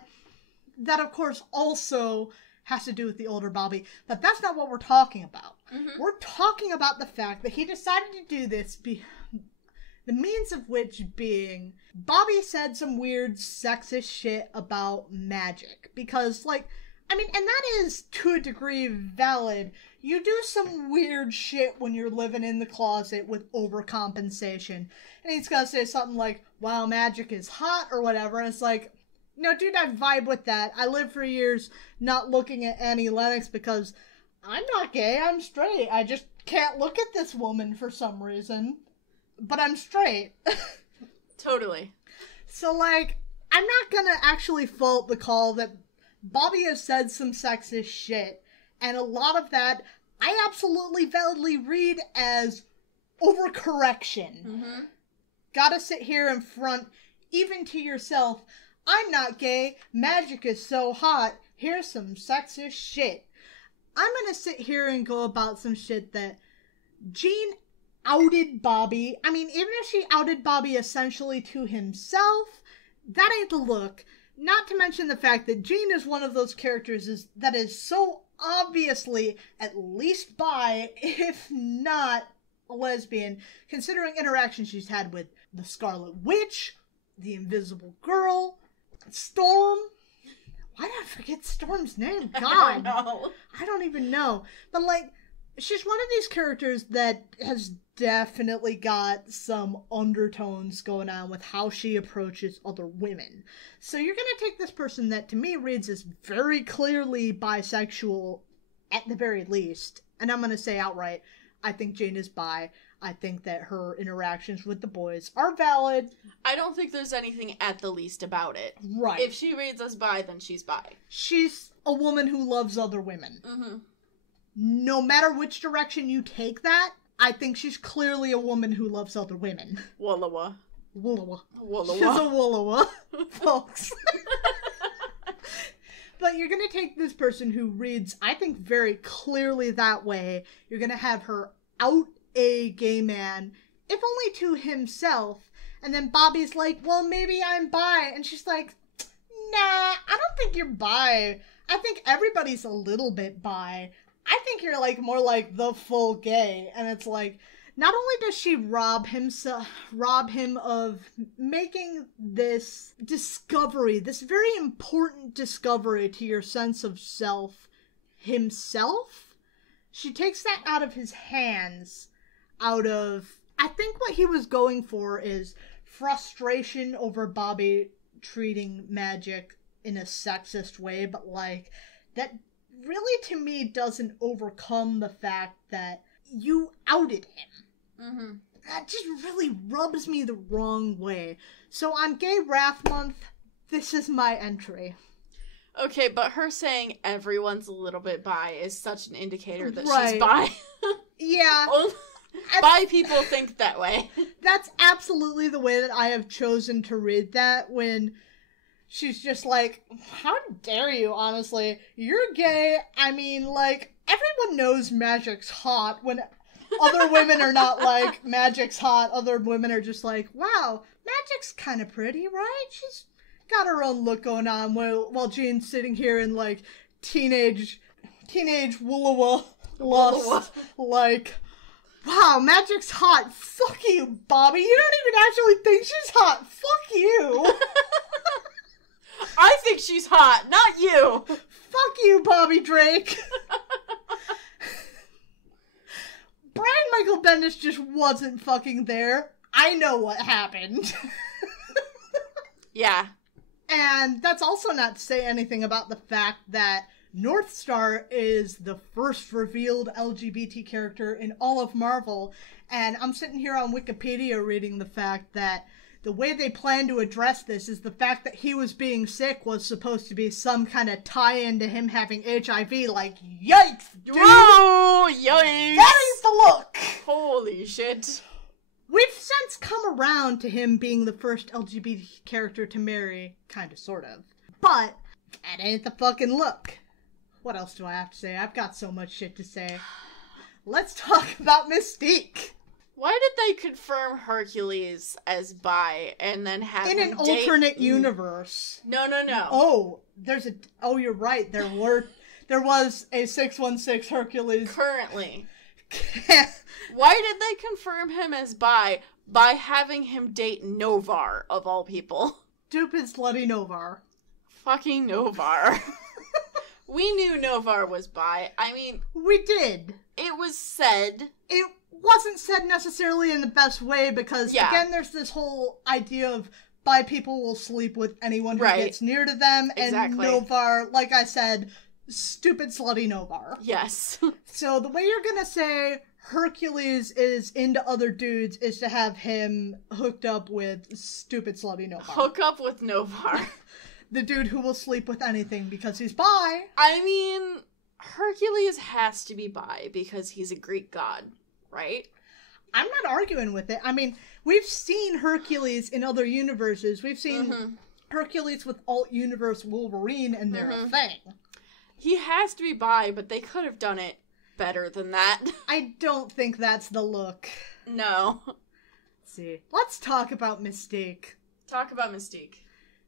that, of course, also has to do with the older Bobby. But that's not what we're talking about. Mm-hmm. We're talking about the fact that he decided to do this, the means of which being Bobby said some weird sexist shit about magic. Because, like, and that is, to a degree, valid. You do some weird shit when you're living in the closet with overcompensation. And he's gonna say something like, wow, magic is hot, or whatever. And it's like, no, dude, I vibe with that. I lived for years not looking at Annie Lennox because I'm not gay, I'm straight. I just can't look at this woman for some reason. But I'm straight. Totally. So, like, I'm not gonna actually fault the call that Bobby has said some sexist shit. And a lot of that, I absolutely validly read as overcorrection. Mm-hmm. Gotta sit here in front, even to yourself, I'm not gay, magic is so hot, here's some sexist shit. I'm gonna sit here and go about some shit that Jean outed Bobby. I mean, even if she outed Bobby essentially to himself, that ain't the look. Not to mention the fact that Jean is one of those characters that is so obviously at least bi, if not a lesbian, considering interactions she's had with the Scarlet Witch, the Invisible Girl, Storm. Why did I forget Storm's name? God. I don't even know. But, like, she's one of these characters that has definitely got some undertones going on with how she approaches other women. So you're going to take this person that, to me, reads as very clearly bisexual, at the very least, and I'm going to say outright, I think Jane is bi. I think that her interactions with the boys are valid. I don't think there's anything at the least about it. Right. If she reads us bi, then she's bi. She's a woman who loves other women. Mm-hmm. No matter which direction you take that, I think she's clearly a woman who loves other women. Wallawa. Wallawa. Wallawa. She's a wallawa, folks. But you're going to take this person who reads, I think, very clearly that way. You're going to have her out a gay man, if only to himself, And then Bobby's like, well, maybe I'm bi. And she's like, nah, I don't think you're bi. I think everybody's a little bit bi. I think you're, like, more like the full gay. And it's like, not only does she rob him of making this discovery, this very important discovery to your sense of self himself, she takes that out of his hands, I think what he was going for is frustration over Bobby treating magic in a sexist way, but, like, that really, to me, doesn't overcome the fact that you outed him. Mm-hmm. That just really rubs me the wrong way. So on Gay Wrath Month, this is my entry. Okay, but her saying everyone's a little bit bi is such an indicator that Right. she's bi. Yeah. Bi people think that way. That's absolutely the way that I have chosen to read that, when she's just like, how dare you, honestly? You're gay. I mean, like, everyone knows magic's hot. When other women are not like, magic's hot, other women are just like, wow, magic's kind of pretty, right? She's got her own look going on, while Jean's sitting here in, like, teenage woola lust, like, wow, magic's hot. Fuck you, Bobby. You don't even actually think she's hot. Fuck you. I think she's hot, not you. Fuck you, Bobby Drake. Brian Michael Bendis just wasn't fucking there. I know what happened. Yeah. And that's also not to say anything about the fact that Northstar is the first revealed LGBT character in all of Marvel, and I'm sitting here on Wikipedia reading the fact that the way they plan to address this is the fact that he was being sick was supposed to be some kind of tie-in to him having HIV, like, yikes, dude! Whoa, yikes! That ain't the look! Holy shit. We've since come around to him being the first LGBT character to marry, kinda, sort of. But, that ain't the fucking look. What else do I have to say? I've got so much shit to say. Let's talk about Mystique. Why did they confirm Hercules as bi and then have In him an alternate universe. No. Oh, you're right. There was a 616 Hercules. Currently. Why did they confirm him as bi by having him date Novar, of all people? Stupid slutty Novar. Fucking Novar. We knew Novar was bi. I mean... We did. It was said. It wasn't said necessarily in the best way because, again, there's this whole idea of bi people will sleep with anyone who gets near to them. Exactly. And Novar, like I said, stupid slutty Novar. Yes. So the way you're gonna say Hercules is into other dudes is to have him hooked up with stupid slutty Novar. Hook up with Novar. The dude who will sleep with anything because he's bi. I mean, Hercules has to be bi because he's a Greek god, right? I'm not arguing with it. I mean, we've seen Hercules in other universes. We've seen Hercules with alt-universe Wolverine, and they're a thing. He has to be bi, but they could have done it better than that. I don't think that's the look. No. Let's see. Let's talk about Mystique. Talk about Mystique.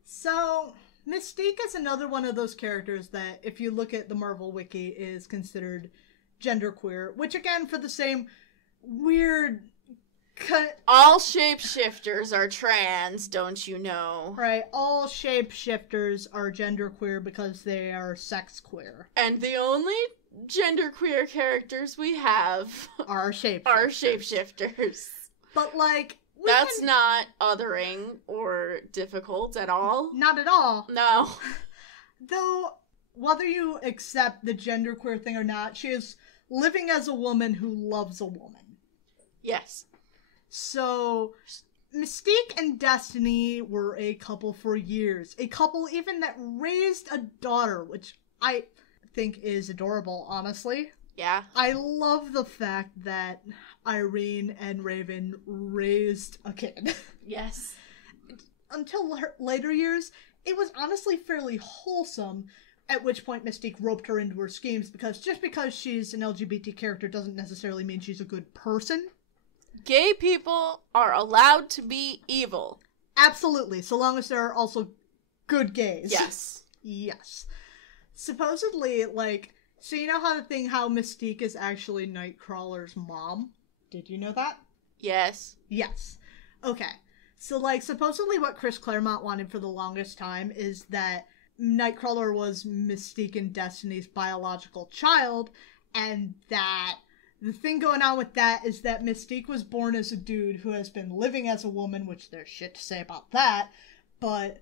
So, Mystique is another one of those characters that, if you look at the Marvel Wiki, is considered genderqueer, which, again, for the same weird... All shapeshifters are trans, don't you know? Right, all shapeshifters are genderqueer because they are sex queer. And the only genderqueer characters we have are shapeshifters. But, like... That's not othering or difficult at all. Not at all. No. Though, whether you accept the genderqueer thing or not, she is living as a woman who loves a woman. Yes. So, Mystique and Destiny were a couple for years. A couple even that raised a daughter, which I think is adorable, honestly. Yeah. I love the fact that Irene and Raven raised a kid. Yes. Until later years, it was honestly fairly wholesome, at which point Mystique roped her into her schemes, because just because she's an LGBT character doesn't necessarily mean she's a good person. Gay people are allowed to be evil. Absolutely, so long as there are also good gays. Yes. Yes. Supposedly, like, so you know how Mystique is actually Nightcrawler's mom? Did you know that? Yes. Yes. Okay. So, like, supposedly what Chris Claremont wanted for the longest time is that Nightcrawler was Mystique and Destiny's biological child, and that the thing going on with that is that Mystique was born as a dude who has been living as a woman, which there's shit to say about that, but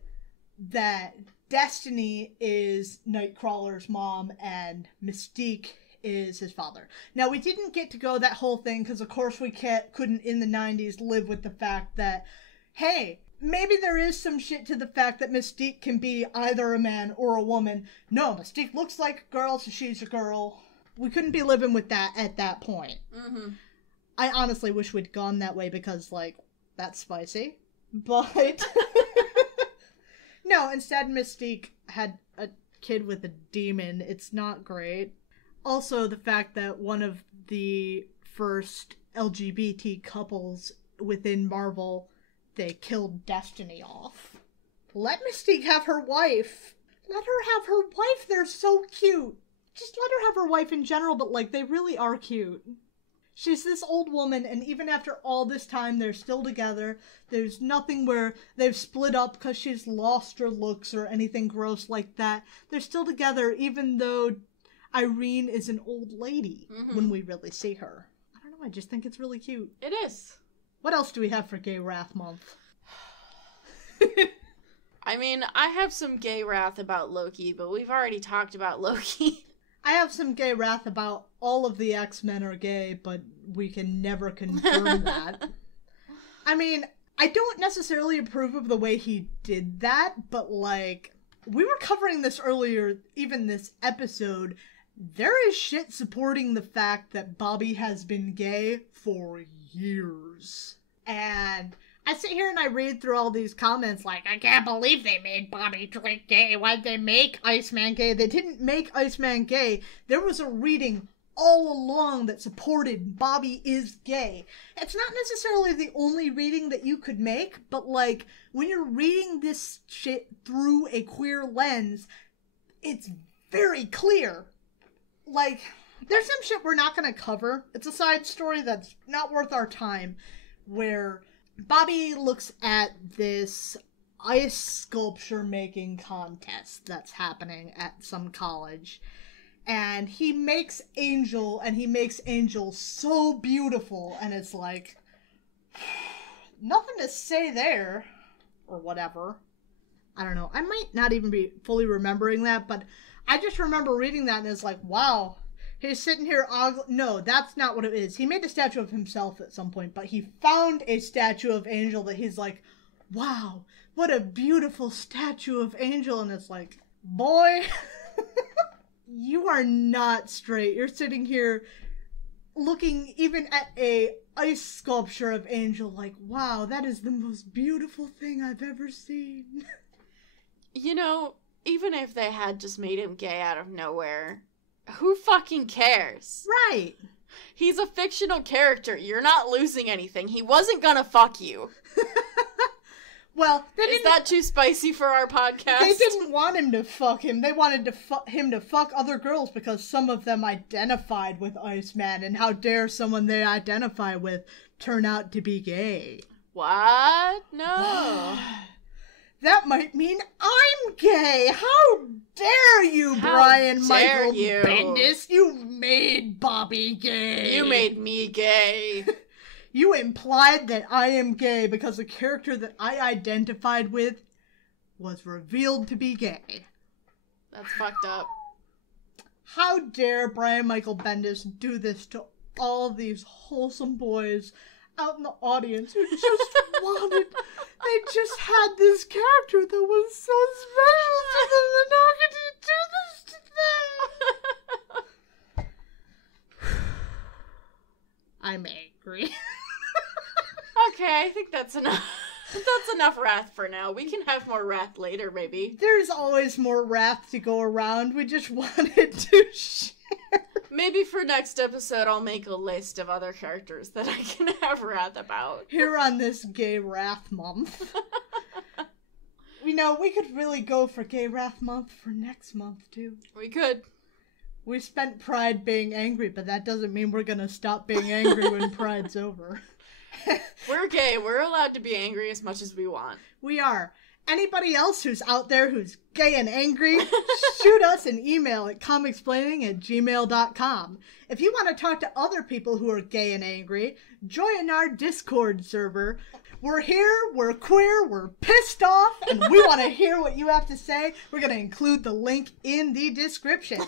that Destiny is Nightcrawler's mom and Mystique is his father. Now, we didn't get to go that whole thing because, of course, we couldn't in the 90s live with the fact that, hey, maybe there is some shit to the fact that Mystique can be either a man or a woman. No, Mystique looks like a girl, so she's a girl. We couldn't be living with that at that point. Mm-hmm. I honestly wish we'd gone that way because, like, that's spicy. But no, instead Mystique had a kid with a demon. It's not great. Also, the fact that one of the first LGBT couples within Marvel, they killed Destiny off. Let Mystique have her wife. Let her have her wife. They're so cute. Just let her have her wife in general, but, like, they really are cute. She's this old woman, and even after all this time, they're still together. There's nothing where they've split up because she's lost her looks or anything gross like that. They're still together, even though Irene is an old lady when we really see her. I don't know, I just think it's really cute. It is. What else do we have for Gay Wrath Month? I mean, I have some gay wrath about Loki, but we've already talked about Loki. I have some gay wrath about all of the X-Men are gay, but we can never confirm that. I mean, I don't necessarily approve of the way he did that, but, like, we were covering this earlier, even this episode. There is shit supporting the fact that Bobby has been gay for years. And I sit here and I read through all these comments like, I can't believe they made Bobby Drake gay. Why'd they make Iceman gay? They didn't make Iceman gay. There was a reading all along that supported Bobby is gay. It's not necessarily the only reading that you could make, but, like, when you're reading this shit through a queer lens, it's very clear. Like, there's some shit we're not gonna cover. It's a side story that's not worth our time, where Bobby looks at this ice sculpture making contest that's happening at some college, and he makes Angel, and he makes Angel so beautiful, and it's like, nothing to say there, or whatever. I don't know, I might not even be fully remembering that, but I just remember reading that and it's like, wow, he's sitting here no, that's not what it is. He made a statue of himself at some point, but he found a statue of Angel that he's like, wow, what a beautiful statue of Angel. And it's like, boy, you are not straight. You're sitting here looking even at a ice sculpture of Angel like, wow, that is the most beautiful thing I've ever seen. You know, even if they had just made him gay out of nowhere, who fucking cares? Right. He's a fictional character. You're not losing anything. He wasn't gonna fuck you. Well, is that too spicy for our podcast? They didn't want him to fuck him. They wanted him to fuck other girls because some of them identified with Iceman, and how dare someone they identify with turn out to be gay. What? No. That might mean I'm gay. How dare you, Brian Michael Bendis? You made Bobby gay. You made me gay. You implied that I am gay because the character that I identified with was revealed to be gay. That's fucked up. How dare Brian Michael Bendis do this to all these wholesome boys out in the audience who just they just had this character that was so special to them, and now I get to do this to them. I'm angry. Okay, I think that's enough. That's enough wrath for now. We can have more wrath later, maybe. There's always more wrath to go around. We just wanted to share. Maybe for next episode, I'll make a list of other characters that I can have wrath about. Here on this Gay Wrath Month. We know we could really go for Gay Wrath Month for next month, too. We could. We spent Pride being angry, but that doesn't mean we're gonna stop being angry when Pride's over. We're gay. We're allowed to be angry as much as we want. We are. Anybody else who's out there who's gay and angry, shoot us an email at comicsplaining@gmail.com. If you want to talk to other people who are gay and angry, join our Discord server. We're here, we're queer, we're pissed off, and we want to hear what you have to say. We're going to include the link in the description.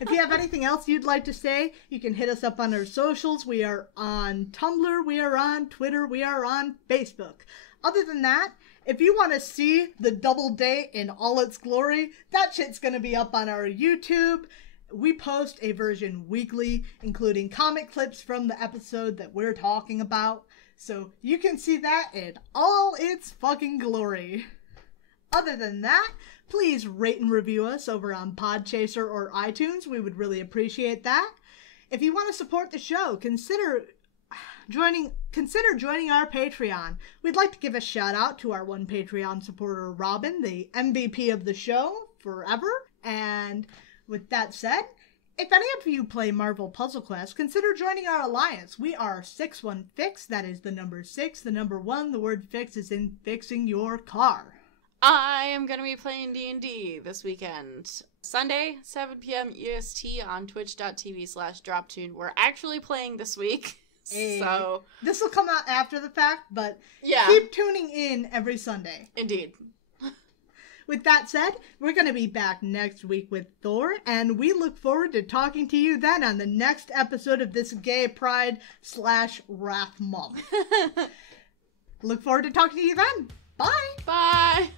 If you have anything else you'd like to say, you can hit us up on our socials. We are on Tumblr, we are on Twitter, we are on Facebook. Other than that, if you want to see the double date in all its glory, that shit's going to be up on our YouTube. We post a version weekly, including comic clips from the episode that we're talking about. So you can see that in all its fucking glory. Other than that, please rate and review us over on Podchaser or iTunes. We would really appreciate that. If you want to support the show, consider joining our Patreon. We'd like to give a shout out to our one Patreon supporter, Robin, the MVP of the show forever. And with that said, if any of you play Marvel Puzzle Quest, consider joining our alliance. We are 61Fix, that is the number 6, the number 1, the word fix is in fixing your car. I am going to be playing D&D this weekend. Sunday, 7 p.m. EST on twitch.tv/droptune. We're actually playing this week. So this will come out after the fact, but yeah, keep tuning in every Sunday. Indeed. With that said, we're going to be back next week with Thor, and we look forward to talking to you then on the next episode of this Gay Pride/Wrath Month. Look forward to talking to you then. Bye! Bye!